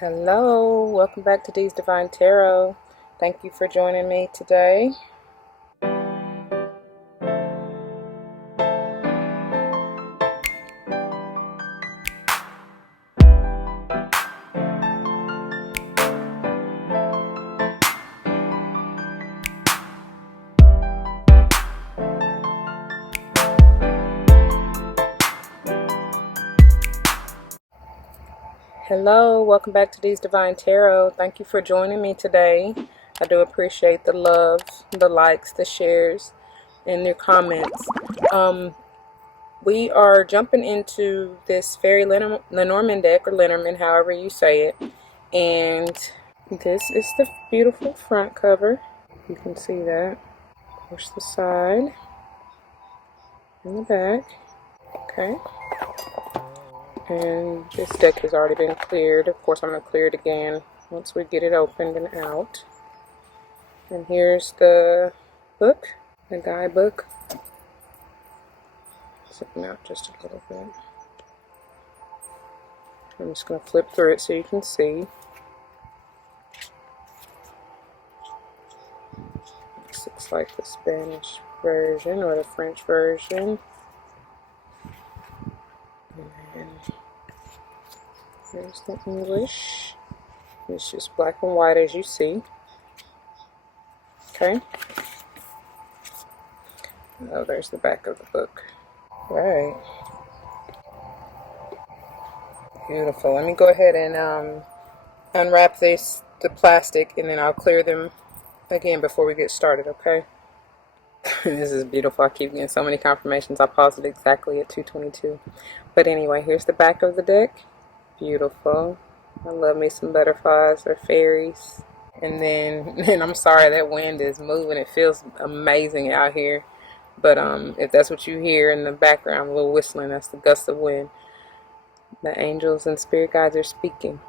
Hello, welcome back to Dee's Divine Tarot. Thank you for joining me today. Hello, welcome back to Dee's Divine Tarot. Thank you for joining me today. I do appreciate the love, the likes, the shares, and your comments. We are jumping into this fairy Lenormand deck, or Lenormand, however you say it. And this is the beautiful front cover. You can see that. Of course, the side and the back. Okay. And this deck has already been cleared. Of course, I'm going to clear it again once we get it opened and out. And here's the book, the guidebook. Zipping out just a little bit. I'm just going to flip through it so you can see. This looks like the Spanish version or the French version. And there's the English. It's just black and white, as you see. Okay. Oh, there's the back of the book. Right. Beautiful. Let me go ahead and unwrap the plastic, and then I'll clear them again before we get started, okay? This is beautiful. I keep getting so many confirmations. I paused it exactly at 2:22. But anyway, here's the back of the deck. Beautiful. I love me some butterflies or fairies. And then, and I'm sorry that wind is moving. It feels amazing out here. But if that's what you hear in the background, a little whistling, that's the gust of wind. The angels and spirit guides are speaking.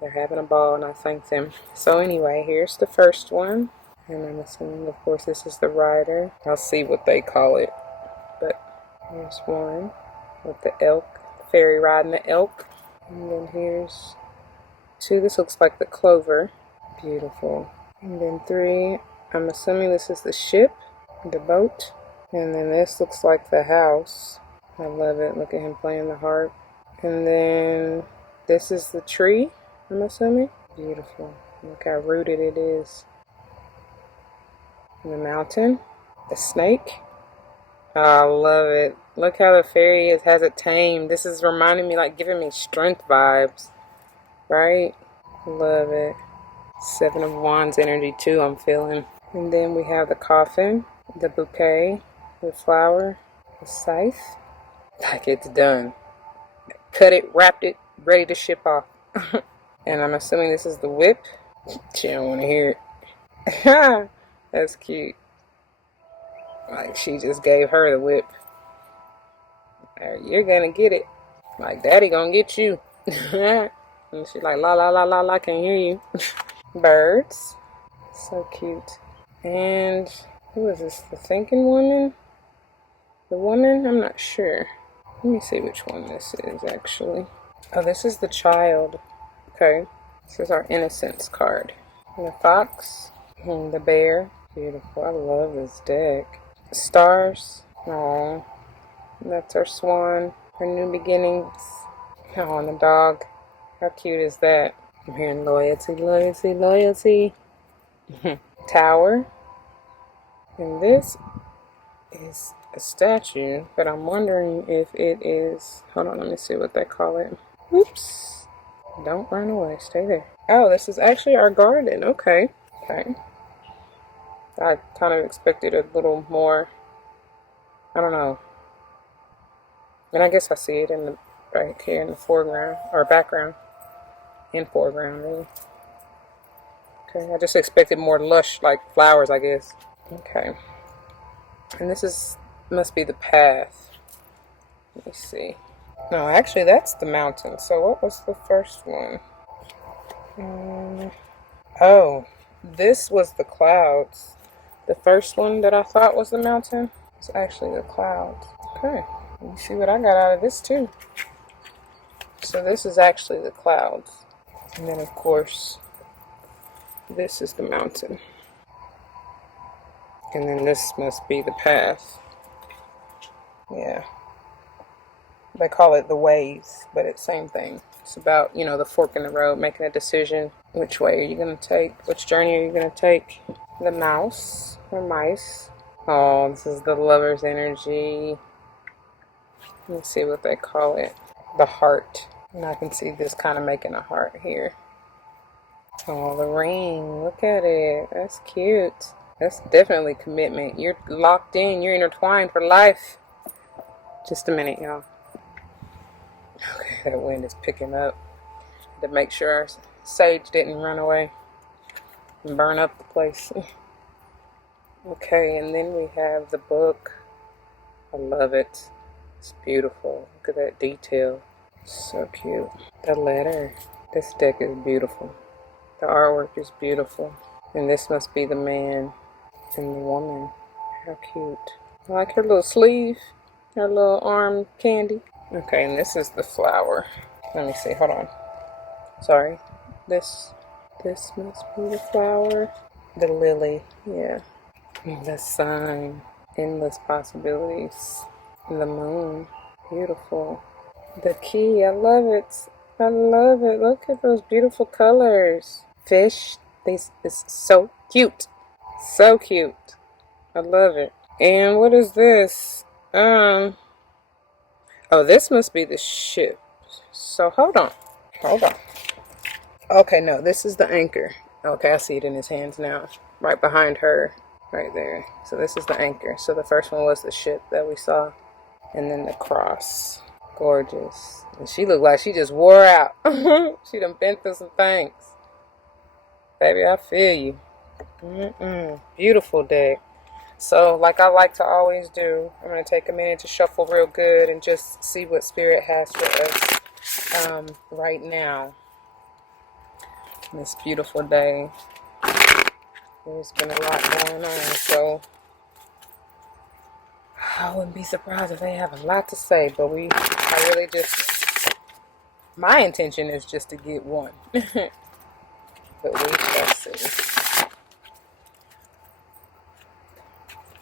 They're having a ball, and I thank them. So anyway, here's the first one. And I'm assuming, of course, this is the rider. I'll see what they call it. But here's one with the elk, the fairy riding the elk. And then here's two. This looks like the clover. Beautiful. And then three. I'm assuming this is the ship, the boat. And then this looks like the house. I love it. Look at him playing the harp. And then this is the tree, I'm assuming. Beautiful. Look how rooted it is. And the mountain. The snake. Oh, I love it. Look how the fairy has it tamed. This is reminding me, like, giving me strength vibes. Right? Love it. Seven of Wands energy too, I'm feeling. And then we have the coffin, the bouquet, the flower, the scythe. Like it's done. Cut it, wrapped it, ready to ship off. And I'm assuming this is the whip. She don't want to hear it. That's cute. Like she just gave her the whip. You're gonna get it. Like daddy gonna get you. And she's like la la la la la, can't hear you. Birds. So cute. And who is this? The thinking woman? The woman? I'm not sure. Let me see which one this is actually. Oh, this is the child. Okay. This is our innocence card. And the fox. And the bear. Beautiful. I love this deck. The stars. Aww. That's our swan. Our new beginnings. Oh, and the dog. How cute is that? I'm hearing loyalty, loyalty, loyalty. Tower. And this is a statue, but I'm wondering if it is, hold on, let me see what they call it. Oops. Don't run away, stay there. Oh, this is actually our garden. Okay. Okay. I kind of expected a little more, I don't know. And I guess I see it in the, right here in the foreground, or background. In foreground, really. Okay, I just expected more lush, like flowers, I guess. Okay. And this is, must be the path. Let me see. No, actually, that's the mountain. So what was the first one? Oh, this was the clouds. The first one that I thought was the mountain was actually the clouds. Okay. Let me see what I got out of this, too. So this is actually the clouds. And then, of course, this is the mountain. And then this must be the path. Yeah. They call it the ways, but it's the same thing. It's about, the fork in the road, making a decision. Which way are you going to take? Which journey are you going to take? The mouse or mice. Oh, this is the lover's energy. Let's see what they call it. The heart. And I can see this kind of making a heart here. Oh, the ring. Look at it. That's cute. That's definitely commitment. You're locked in. You're intertwined for life. Just a minute, y'all. Okay, that wind is picking up. To make sure our sage didn't run away and burn up the place. Okay, and then we have the book. I love it. It's beautiful. Look at that detail. So cute. The letter. This deck is beautiful. The artwork is beautiful. And this must be the man and the woman. How cute. I like her little sleeve. Her little arm candy. Okay, and this is the flower. Let me see. Hold on. Sorry. This must be the flower. The lily. Yeah. The sun. Endless possibilities. The moon. Beautiful. The key. I love it. I love it. Look at those beautiful colors. Fish. This is so cute. So cute. I love it. And what is this? Oh, this must be the ship. So hold on. Okay, no, this is the anchor. Okay, I see it in his hands now. Right behind her. Right there. So this is the anchor. So the first one was the ship that we saw. And then the cross. Gorgeous. And she looked like she just wore out. She done been through some things. Baby, I feel you. Beautiful deck. So, like I like to always do, I'm going to take a minute to shuffle real good and just see what Spirit has for us right now. This beautiful day. There's been a lot going on, so I wouldn't be surprised if they have a lot to say, but my intention is just to get one. But we shall see.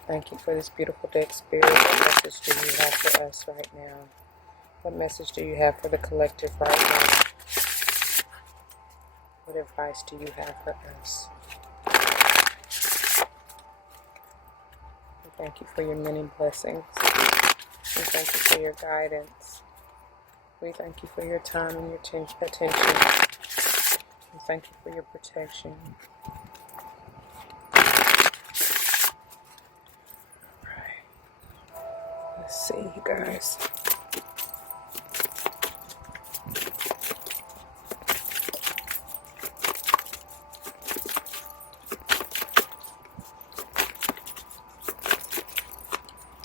Thank you for this beautiful deck, Spirit. What message do you have for us right now? What message do you have for the collective right now? What advice do you have for us? We thank you for your many blessings. We thank you for your guidance. We thank you for your time and your attention. We thank you for your protection. Let's see, you guys.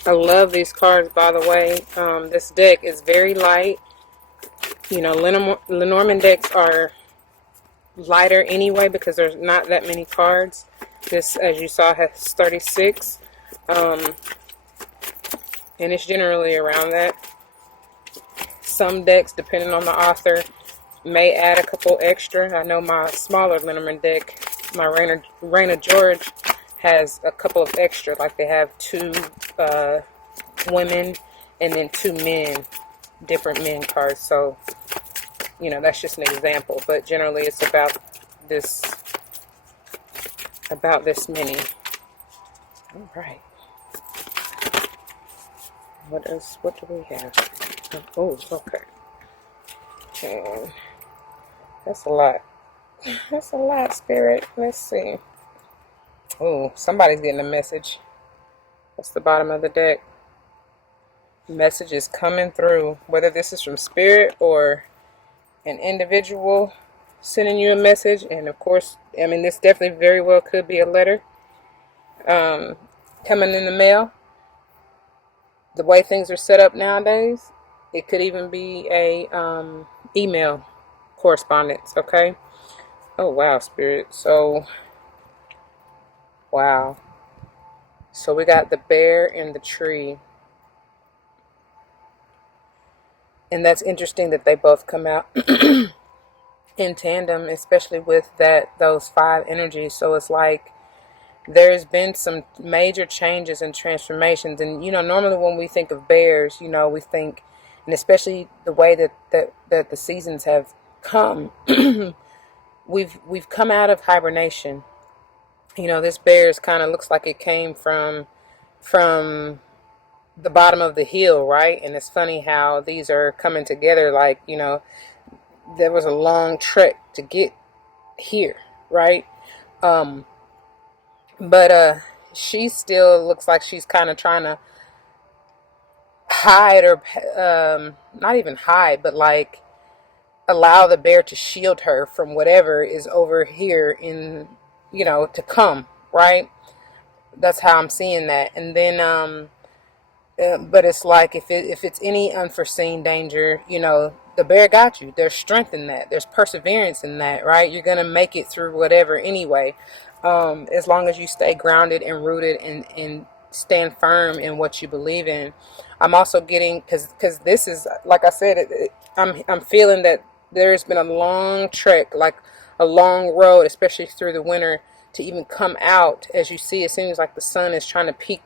I love these cards, by the way. This deck is very light. Lenormand decks are lighter anyway because there's not that many cards. This, as you saw, has 36. And it's generally around that. Some decks, depending on the author, may add a couple extra. I know my smaller Lenormand deck, my Raina George, has a couple of extra. Like they have 2 women and then 2 men, different men cards. So, that's just an example. But generally it's about this many. All right. What do we have? Oh, okay. And that's a lot. That's a lot, Spirit. Let's see. Oh, somebody's getting a message. That's the bottom of the deck. Message is coming through. Whether this is from Spirit or an individual sending you a message. And of course, this definitely very well could be a letter coming in the mail. The way things are set up nowadays, it could even be a email correspondence, okay? Oh, wow, Spirit. So, wow. So we got the bear and the tree. And that's interesting that they both come out in tandem, especially with those five energies. So it's like there's been some major changes and transformations. And normally when we think of bears, we think, and especially the way that the seasons have come, we've come out of hibernation. This bear's kind of looks like it came from the bottom of the hill, right? And it's funny how these are coming together. Like, there was a long trek to get here, right? But she still looks like she's kind of trying to hide, or not even hide, but like allow the bear to shield her from whatever is over here in, to come, right? That's how I'm seeing that. And then but it's like if it's any unforeseen danger, the bear got you. There's strength in that. There's perseverance in that, right? You're gonna make it through whatever anyway, as long as you stay grounded and rooted and stand firm in what you believe in. I'm also getting, because this is, like I said, I'm feeling that there's been a long trek, like a long road, especially through the winter, to even come out. As you see, it seems like the sun is trying to peek,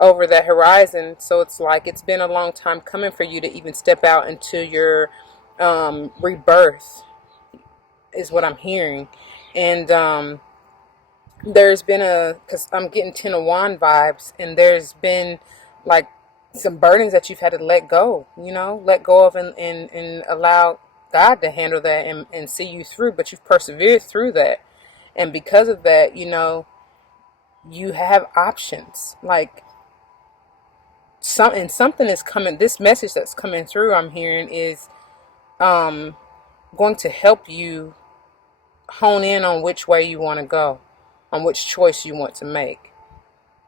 over that horizon. So it's like it's been a long time coming for you to even step out into your rebirth, is what I'm hearing. And there's been because I'm getting Ten of Wand vibes, and there's been like some burdens that you've had to let go, let go of, and allow God to handle that and see you through. But you've persevered through that. And because of that, you have options. Like, something is coming. This message that's coming through, I'm hearing, is going to help you hone in on which way you want to go, on which choice you want to make,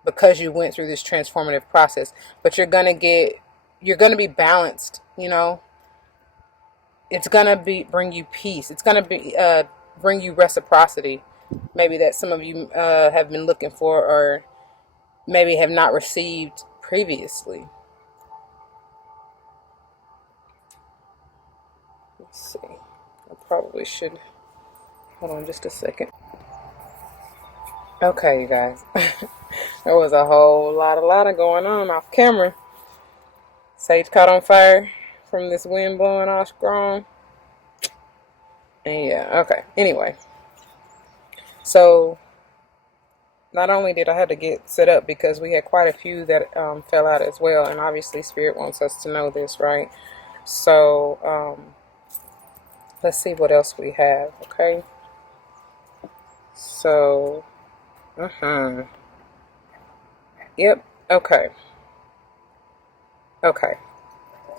because you went through this transformative process. But you're gonna be balanced. It's gonna bring you peace. It's gonna bring you reciprocity, maybe that some of you have been looking for, or maybe have not received previously. Let's see. I probably should hold on just a second. Okay, you guys. There was a whole lot of going on off camera. Sage caught on fire from this wind blowing all strong. And yeah, okay. Anyway. So, not only did I have to get set up, because we had quite a few that fell out as well. And obviously Spirit wants us to know this, right? So, let's see what else we have, okay? So, yep, okay. Okay,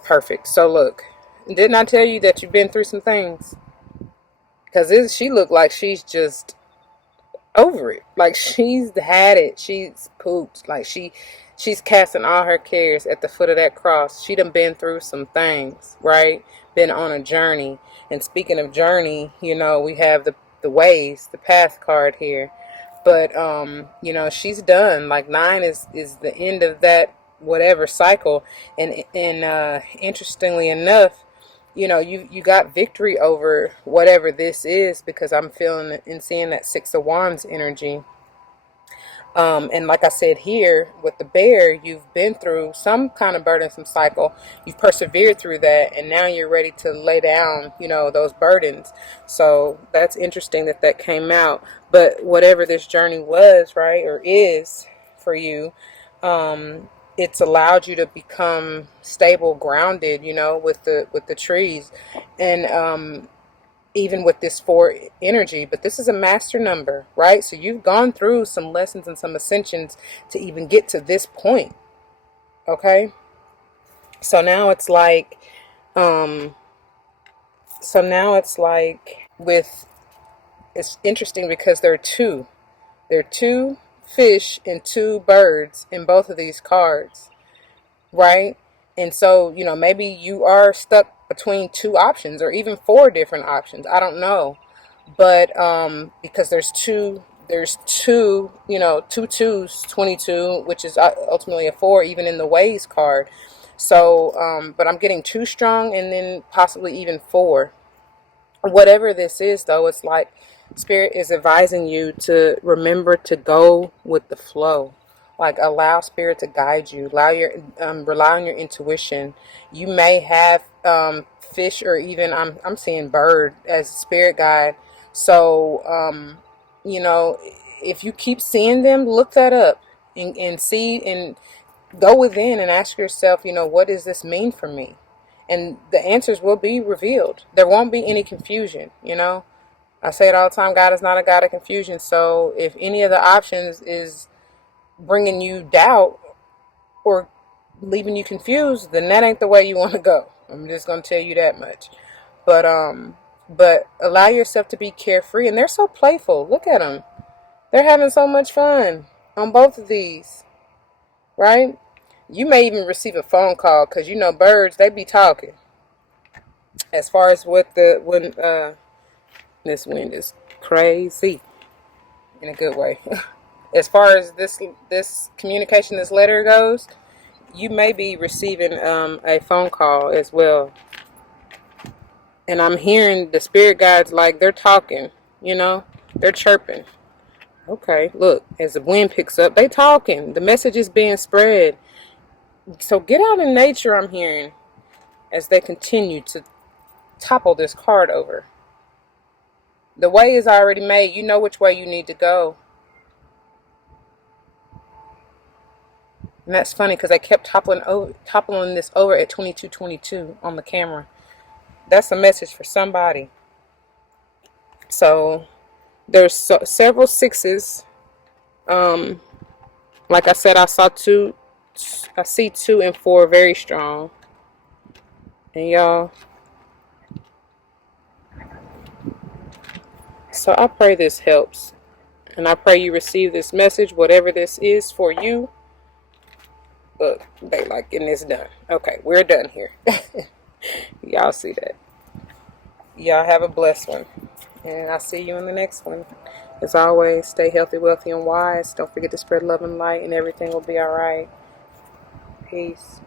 perfect. So look, didn't I tell you that you've been through some things? Because she looked like she's just over it. Like, she's had it. She's pooped. Like, she's casting all her cares at the foot of that cross. She done been through some things, right? Been on a journey. And speaking of journey, we have the ways, the path card here. But she's done. Like, 9 is the end of that whatever cycle. And interestingly enough, you got victory over whatever this is, because I'm feeling and seeing that 6 of Wands energy. And like I said here with the bear, you've been through some kind of burdensome cycle. You've persevered through that, and now you're ready to lay down, those burdens. So that's interesting that came out. But whatever this journey was, right, or is for you, it's allowed you to become stable, grounded, with the trees, and even with this 4 energy. But this is a master number, right? So you've gone through some lessons and some ascensions to even get to this point. Okay. So now it's like, it's interesting because there are two fish and 2 birds in both of these cards, right? And so, maybe you are stuck between 2 options, or even 4 different options. I don't know. But because there's two, 2 twos, 22, which is ultimately a 4, even in the ways card. So, but I'm getting 2 strong, and then possibly even 4. whatever this is, though, it's like Spirit is advising you to remember to go with the flow. Like, allow Spirit to guide you. Allow your rely on your intuition. You may have fish, or even I'm seeing bird as spirit guide. So you know, if you keep seeing them, look that up and see, and go within and ask yourself, you know, what does this mean for me? And the answers will be revealed. There won't be any confusion, you know. I say it all the time, God is not a God of confusion. So if any of the options is bringing you doubt or leaving you confused, then that ain't the way you want to go. I'm just going to tell you that much. But allow yourself to be carefree. And they're so playful. Look at them. They're having so much fun on both of these, right? You may even receive a phone call, because you know birds, they be talking. As far as what when this wind is crazy in a good way. As far as this communication, this letter goes, you may be receiving a phone call as well. And I'm hearing the spirit guides, like they're talking, you know, they're chirping. Okay, look, as the wind picks up, they talking. The message is being spread. So get out in nature, I'm hearing, as they continue to topple this card over. The way is already made. You know which way you need to go. And that's funny, because I kept toppling this over at 22:22 on the camera. That's a message for somebody. So there's several sixes. Like I said, I see 2 and 4 very strong. And y'all, so I pray this helps. And I pray you receive this message, whatever this is for you. Look, they like getting this done. Okay, we're done here. Y'all see that. Y'all have a blessed one. And I'll see you in the next one. As always, stay healthy, wealthy, and wise. Don't forget to spread love and light, and everything will be alright. Peace.